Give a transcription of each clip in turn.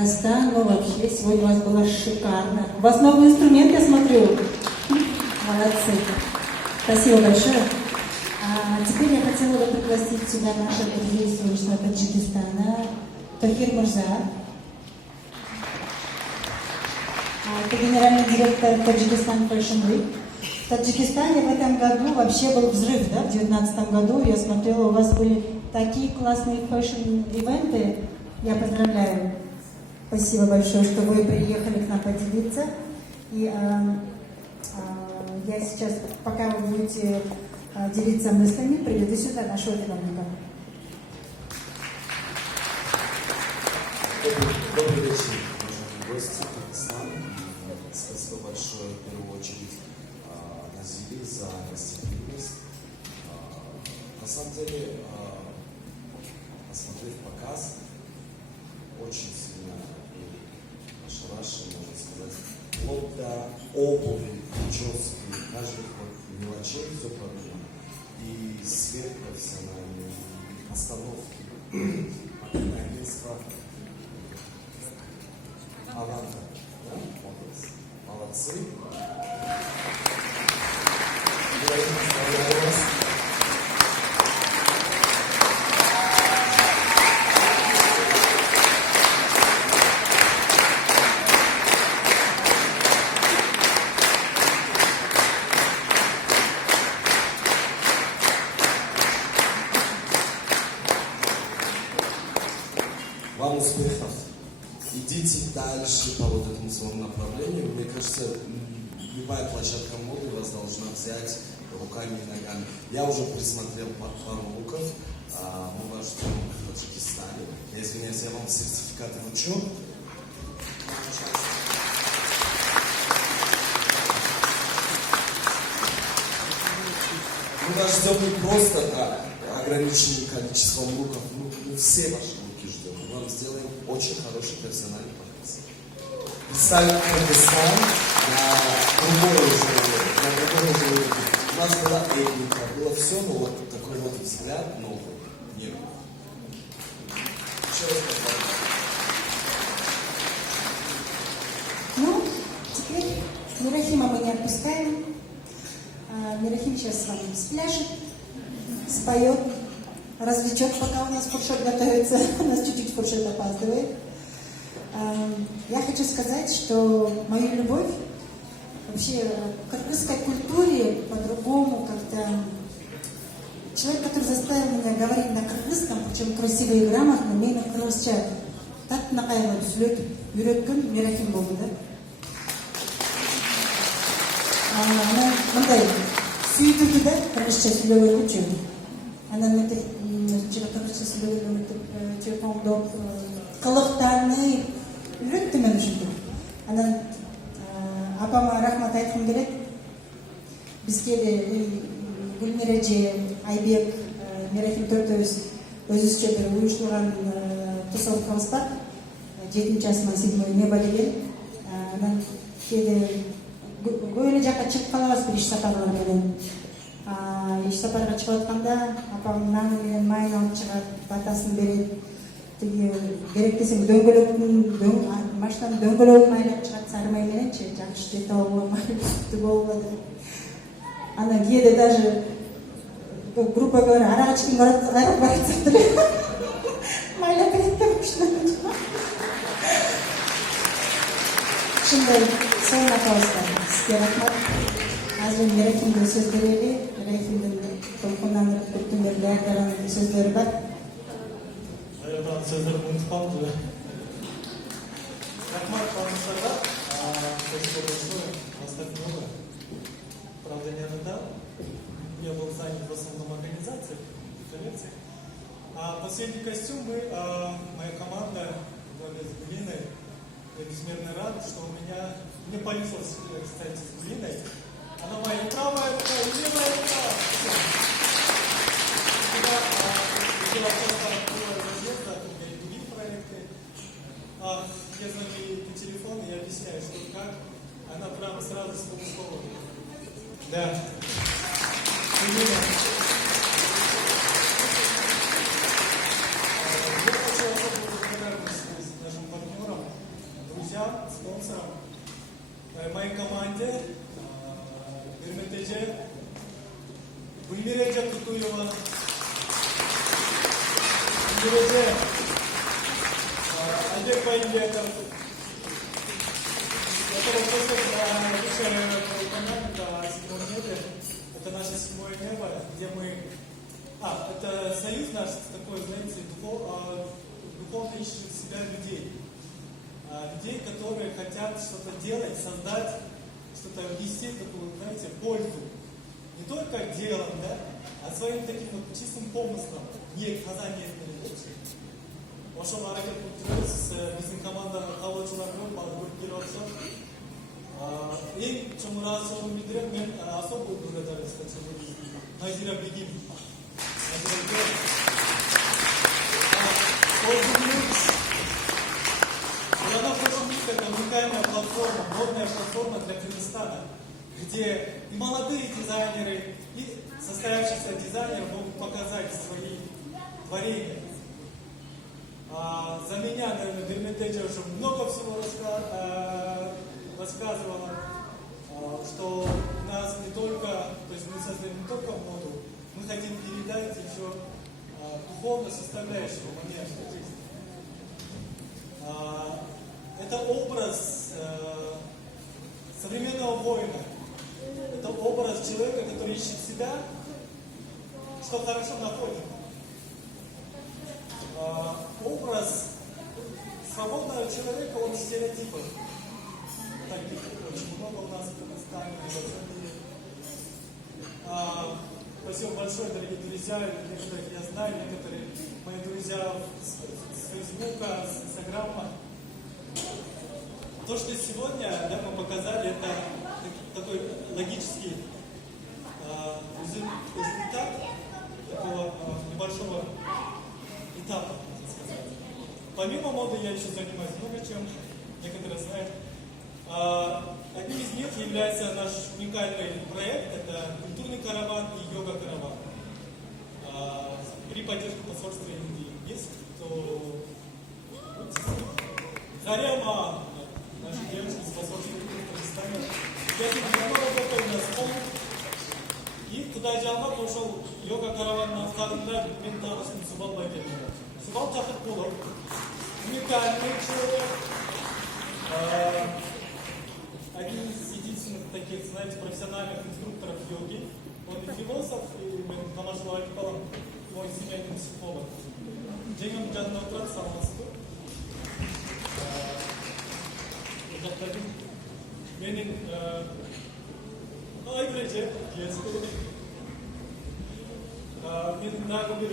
Казахстан. Ну, вообще, сегодня у вас было шикарно. У вас новый инструмент, я смотрю. Молодцы. Спасибо большое. Теперь я хотела бы пригласить сюда нашего друзей сегодняшнего Таджикистана. Тохир Мурза. Это генеральный директор Таджикистан Fashion Week. В Таджикистане в этом году вообще был взрыв, да? В 2019 году я смотрела, у вас были такие классные фэшн-ивенты. Я поздравляю. Спасибо большое, что вы приехали к нам поделиться. И я сейчас, пока вы будете делиться мыслями, приведу сюда нашего виновника. Добрый вечер, уважаемые гости Казахстана. Спасибо большое в первую очередь Назире за гостеприимность. На самом деле, посмотрев показ, очень сильно ошарашен, можно сказать, вплоть до обуви, прически, каждых мелочей, все продумано. И свет профессиональный, постановки, мобильное агентство. Аланка, да? Молодцы. Вам успехов. Идите дальше по вот этому своему направлению. Мне кажется, любая площадка моды вас должна взять руками и ногами. Я уже присмотрел пару луков. Мы вас ждем в Таджикистане. Я извиняюсь, я вам сертификат вручу. Мы вас ждем не просто так, ограниченным количеством луков. Мы все ваши луки ждем. Мы вам сделаем очень хороший профессиональный показ. Представим Кыргызстан на другой уровне. У нас была этника, было все, но вот такой вот взгляд новый. Нет. Еще раз повторяю. Ну, теперь Мирахима мы не отпускаем. Мирахим сейчас с вами спляшет, споет, развлечет, пока у нас фуршет готовится. У нас чуть-чуть фуршет опаздывает. Я хочу сказать, что мою любовь вообще к кыргызской культуре по-другому как-то... Человек, который заставил меня говорить на кыргызском, причем красиво и грамотно, мені кыргызча так нақайлап сөйлетіп үйреткен Мирахим болды, да? Мындай сүйдірді да кыргызча сөйлеген үшін. Анан кыргызча сөйлеген телефондоп кылыктаны үйретті мен үшін. Анан апама рахмат айтқым келеді. Бізге де Гүлмира эже, Айбек, Мирахим төртөөбүз өзүбүзчө бир уюштурган тусовкабыз бар. 7 жасынан 7 неба деген. Анан кээде көп эле жакка чыгып калабыз бир иш сапарлар менен. Иш сапарга чыгып атканда апам наны менен майын алып чыгат, батасын берет. Тиги керек десем машинанын дөңгөлөгүн майлап чыгат сары май мененчи, жакшы жете албайм, түгө болбоду. Ана кээде даже группа говорит, арага чыккан барат майлап берет деп машинаны. Ушундай сонун акабызга сизге рахмат. Азыр Мирахимге сөз берели. Мирахимдин толкундан өттүңөр даярдаган сөздөрү бар. Даярдаган сөздөрүм унутуп калды. Рахмат баарыңыздарга. Спасибо большое. Поставь много. Правда, не ожидал. Я был занят в основном организацией коллекции. Последний костюм моя команда во главе с Гулиной. Я безмерно рад, что мне повезло, кстати, с Гулиной. Она моя правая рука и левая рука. Когда просто была разъезда, у меня и другие проекты. Я звоню ей по телефону и объясняю, что как. Она прямо сразу с полуслова. Да. Гулина. Я хочу особую благодарность нашим партнерам. спонсором, моей команде, Герметеже, Гульмиреджа Кутуева, Гульмиреджа, Олег Байбеков, это вопросы высшее экономика, седьмое небо. Это наше седьмое небо, где мы... это союз наш такой, знаете, духовно ищущих себя людей. Людей, которые хотят что-то делать, создать, что-то внести такую, знаете, пользу. Не только делом, да, а своим таким вот чистым помыслом. Не казание лучше. Ошол аракет кылдырабыз, биздин команда кабылчыларга баары келип атышат. Эң чоң ыраазычылыгымды билдирем, мен особую благодарность хочу выразить Назира Бегим. Страна Фэшн это уникальная платформа, модная платформа для Кыргызстана, где и молодые дизайнеры, и состоявшиеся дизайнеры могут показать свои творения. За меня, наверное, Герметеджа уже много всего рассказывала, что у нас не только, то есть мы создаем не только моду, мы хотим передать еще духовную составляющую момента жизни. Это образ современного воина, это образ человека, который ищет себя, что хорошо находит. Образ свободного человека, он стереотипов. Таких очень много у нас в Кыргызстане, в большом мире. Спасибо большое, дорогие друзья. Некоторых я знаю, некоторые мои друзья с Фейсбука, с Инстаграма. То, что сегодня мы показали, это такой логический результат такого небольшого этапа, можно сказать. Помимо моды я еще занимаюсь много чем, некоторые знают. Одним из них является наш уникальный проект, это культурный караван и йога-караван. При поддержке посольства Индии. Есть кто... Зарема, наши девочки с посольства Кыргызстана. Я тут немного работаю на стол. И туда жалма пошел йога-караван на вторында мен тағысын Субал Байгелдин. Субал Жақыпқұлов, уникальный человек. Один из единственных таких, знаете, профессиональных инструкторов йоги. Он и философ, и Тамашова Алипалам, мой семейный психолог. Джеймон Джанна Утрат Салмасту. Менин Айбреже, менин дагы бир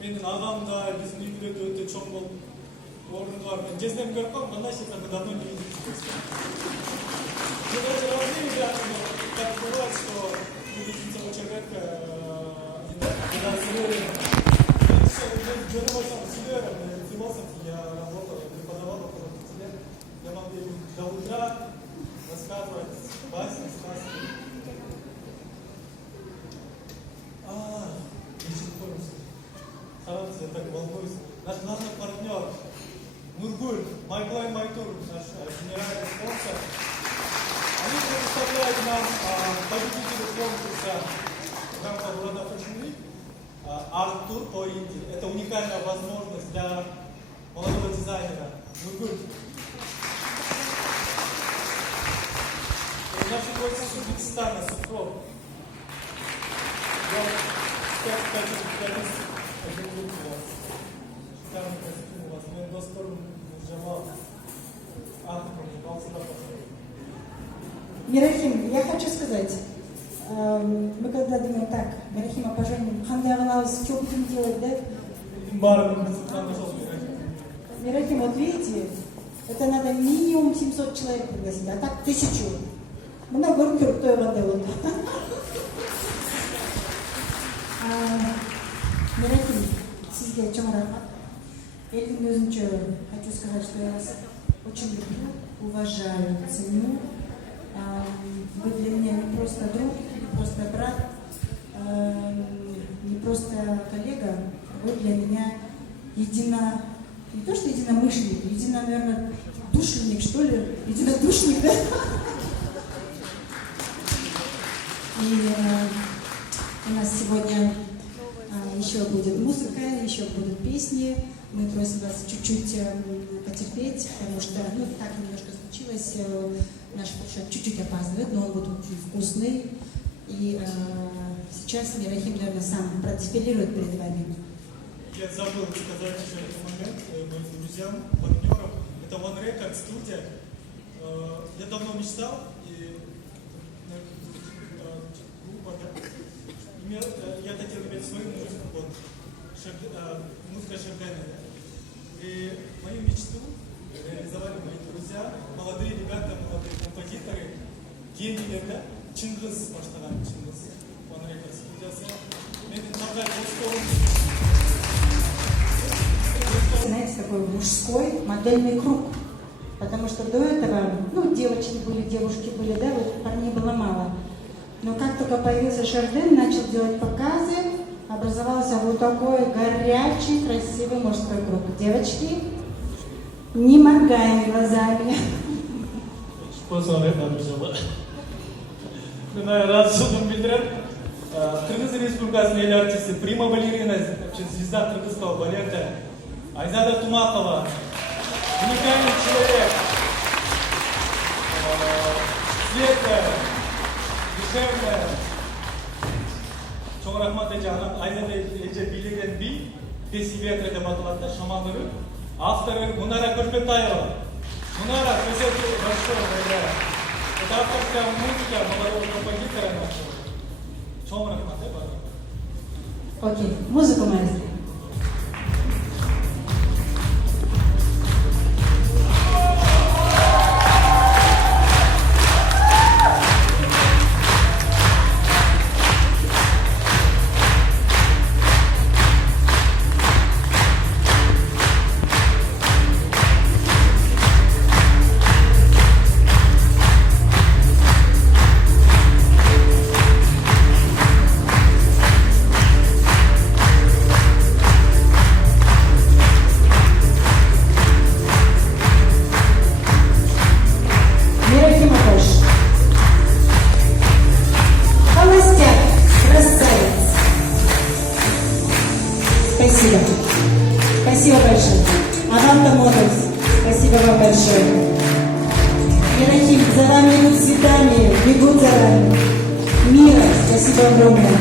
менин агам да биздин үйдө өтө чоң болуп орны бар. Мен жезден көріп қалып, мындай шекарды давно не видел. Мы даже разные ребята, так бывает, что вы видите у человека, когда зрелый, я сам философ, я работал, я преподавал около 5 лет, я могу до утра рассказывать басни, сказки. Я еще не помню, я так волнуюсь. Наш партнер Нургуль, Майклай Майтур, наш генеральный спонсор, они предоставляют нам победителю конкурса в рамках World Fashion Week арт-тур по Индии. Это уникальная возможность для молодого дизайнера. Нургуль. Наши гости из Узбекистана, Сухров. Я 5 один вас. Шикарный костюм у вас. Мы до скорого Джамал. Мирахим, я хочу сказать, мы когда думаем так, Мирахима поженим, қандай қылабыз, что будем делать, да? Мирахим, вот видите, это надо минимум 700 человек пригласить, а так 1000. Мына көріп көріп тойғандай болды. Мирахим, сізге чоң рахмат. Эльдің өзінше хочу сказать, что я вас очень люблю, уважаю, ценю. Вы для меня не просто друг, не просто брат, не просто коллега, вы для меня не то что единомышленник, наверное, душевник, что ли, единодушник, да? И у нас сегодня еще будет музыка, еще будут песни. Мы просим вас чуть-чуть потерпеть, потому что, ну, так немножко случилось, наш фуршет чуть-чуть опаздывает, но он будет очень вкусный. И сейчас Мирахим, наверное, сам продефилирует перед вами. Я забыл сказать еще этот момент моим друзьям, партнерам. Это One Record студия. Я давно мечтал, и группа, я хотел иметь свою музыку, вот, музыка Шердена. И мою мечту реализовали мои друзья, молодые ребята, молодые композиторы, гении, да? Чингиз баштаган, Чингиз, One Record студиясы. Мен тағай Знаете, такой мужской модельный круг. Потому что до этого, ну, девочки были, девушки были, да, вот парней было мало. Но как только появился Шерден, начал делать показы, образовался вот такой горячий, красивый мужской круг. Девочки, не моргаем глазами. Разжылдым билдіріп, Кыргыз Республикасының ел артисі, прима балерина, звезда кыргызского балета, Айзада Тумакова, уникальный человек, светлая, душевная. Чоң рахмат Айзада, Айзада эже билеген би, Бесиветра деп аталады, шамандыры, авторы Мунара Көрпетаева. Мунара, спасибо большое, это авторская музыка молодого композитора нашего. Чоң рахмат, да, Окей, музыку, маэстро. Спасибо. Спасибо большое. Аванта Моторс, спасибо вам большое. Мирахим, за вами идут свидания, бегут за вами. Мира, спасибо огромное.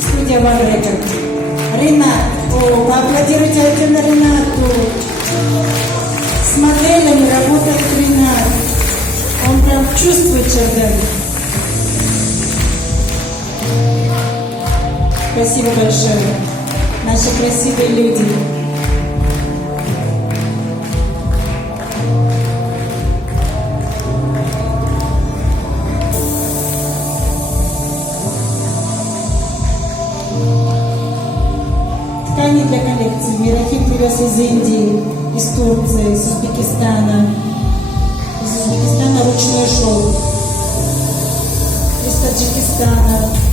Студия One Record. Ренат, поаплодируйте отдельно Ренату. С моделями работает Ренат. Он прям чувствует Шерден. Спасибо большое. Наши красивые люди. Ткани для коллекции Мирахим привез из Индии, из Турции, из Узбекистана. Из Узбекистана ручное шоу. Из Таджикистана.